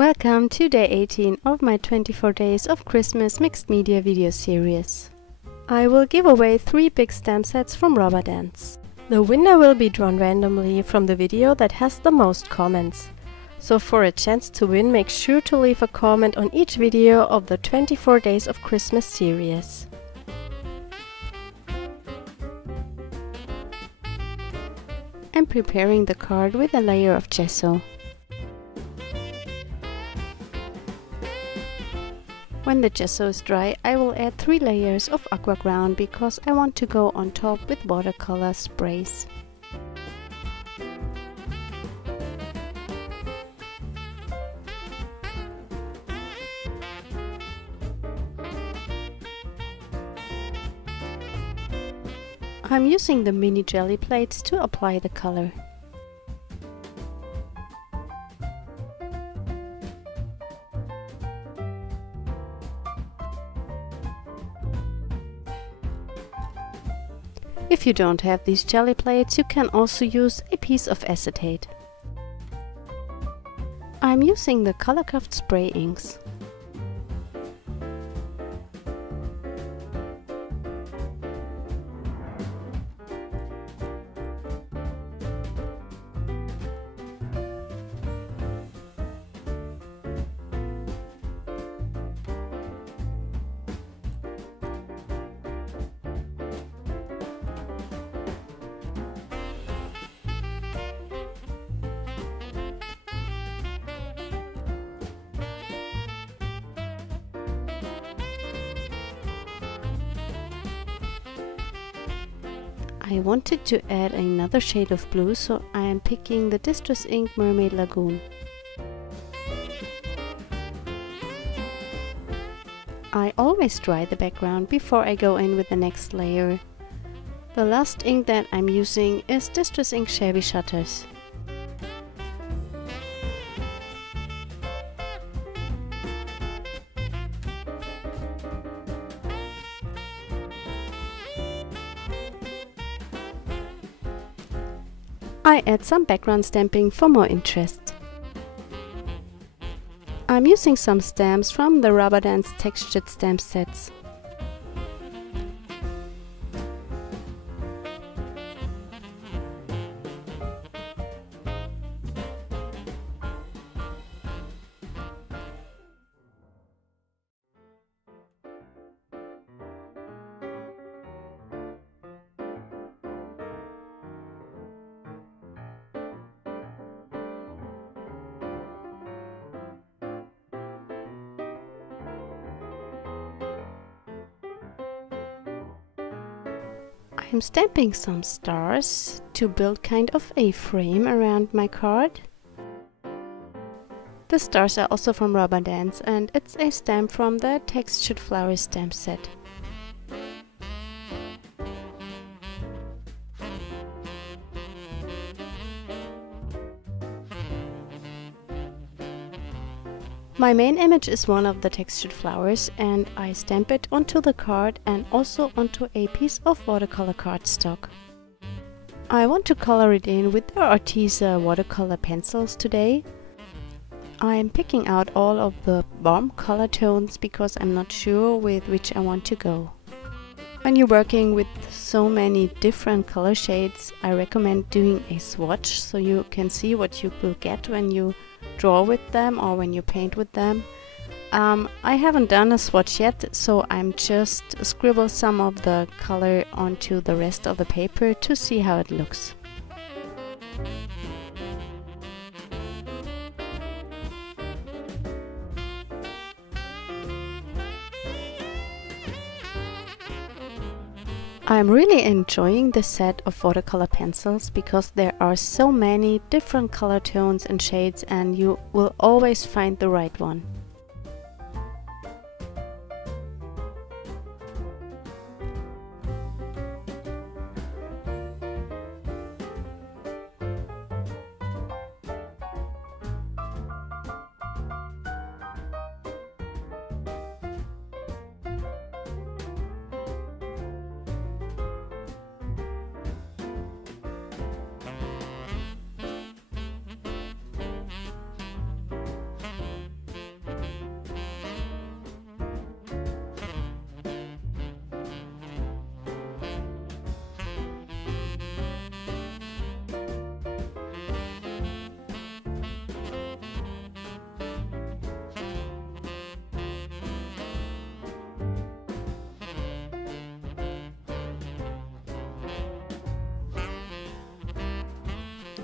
Welcome to day 18 of my 24 days of Christmas mixed media video series. I will give away 3 big stamp sets from Rubber Dance. The winner will be drawn randomly from the video that has the most comments. So for a chance to win, make sure to leave a comment on each video of the 24 days of Christmas series. I'm preparing the card with a layer of gesso. When the gesso is dry, I will add 3 layers of aqua ground because I want to go on top with watercolor sprays. I'm using the mini Gelli plates to apply the color. If you don't have these Gelli plates, you can also use a piece of acetate. I'm using the ColourCraft spray inks. I wanted to add another shade of blue, so I am picking the Distress Ink Mermaid Lagoon. I always dry the background before I go in with the next layer. The last ink that I'm using is Distress Ink Shabby Shutters. I add some background stamping for more interest. I'm using some stamps from the Rubber Dance textured stamp sets. I'm stamping some stars to build kind of a frame around my card. The stars are also from Rubber Dance and it's a stamp from the Textured Flowers stamp set. My main image is one of the textured flowers and I stamp it onto the card and also onto a piece of watercolor cardstock. I want to color it in with the Arteza watercolor pencils today. I'm picking out all of the warm color tones because I'm not sure with which I want to go. When you're working with so many different color shades, I recommend doing a swatch so you can see what you will get when you draw with them or when you paint with them. I haven't done a swatch yet, so I'm just scribble some of the color onto the rest of the paper to see how it looks. I'm really enjoying the set of watercolor pencils because there are so many different color tones and shades and you will always find the right one.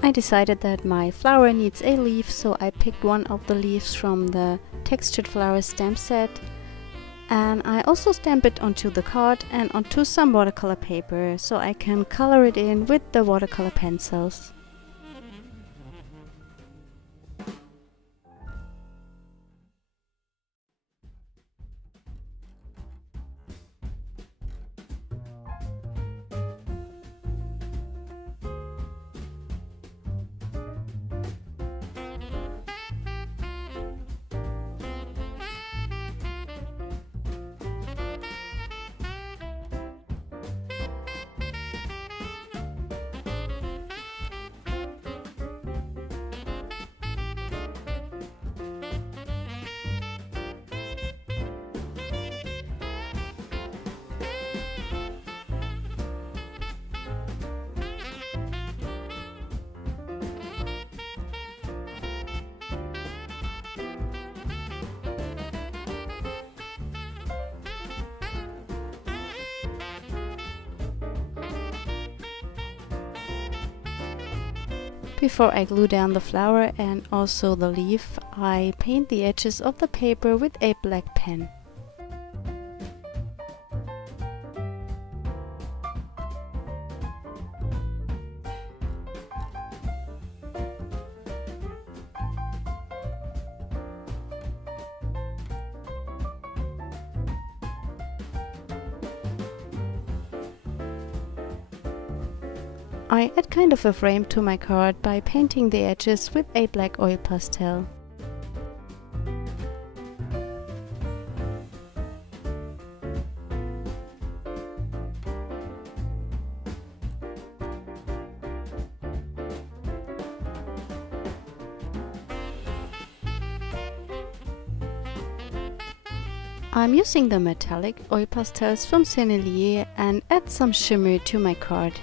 I decided that my flower needs a leaf, so I picked one of the leaves from the Textured Flowers stamp set. And I also stamp it onto the card and onto some watercolor paper, so I can color it in with the watercolor pencils. Before I glue down the flower and also the leaf, I paint the edges of the paper with a black pen. I add kind of a frame to my card by painting the edges with a black oil pastel. I'm using the metallic oil pastels from Sennelier and add some shimmer to my card.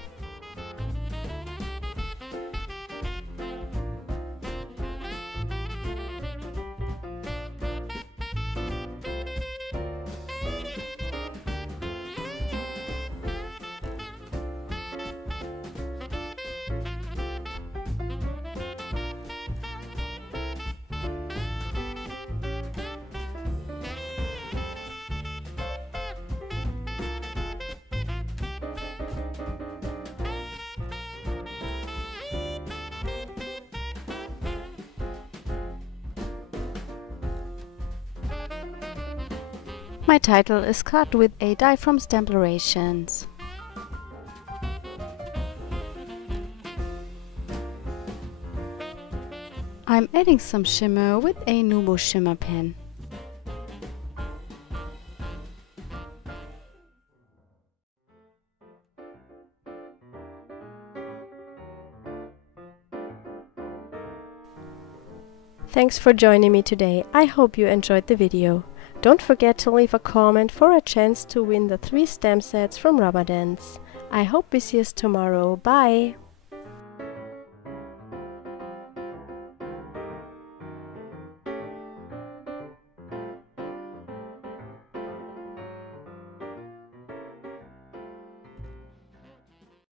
My title is cut with a die from Stamplorations. I'm adding some shimmer with a Nubo shimmer pen. Thanks for joining me today. I hope you enjoyed the video. Don't forget to leave a comment for a chance to win the 3 stamp sets from Rubber Dance. I hope we see us tomorrow. Bye!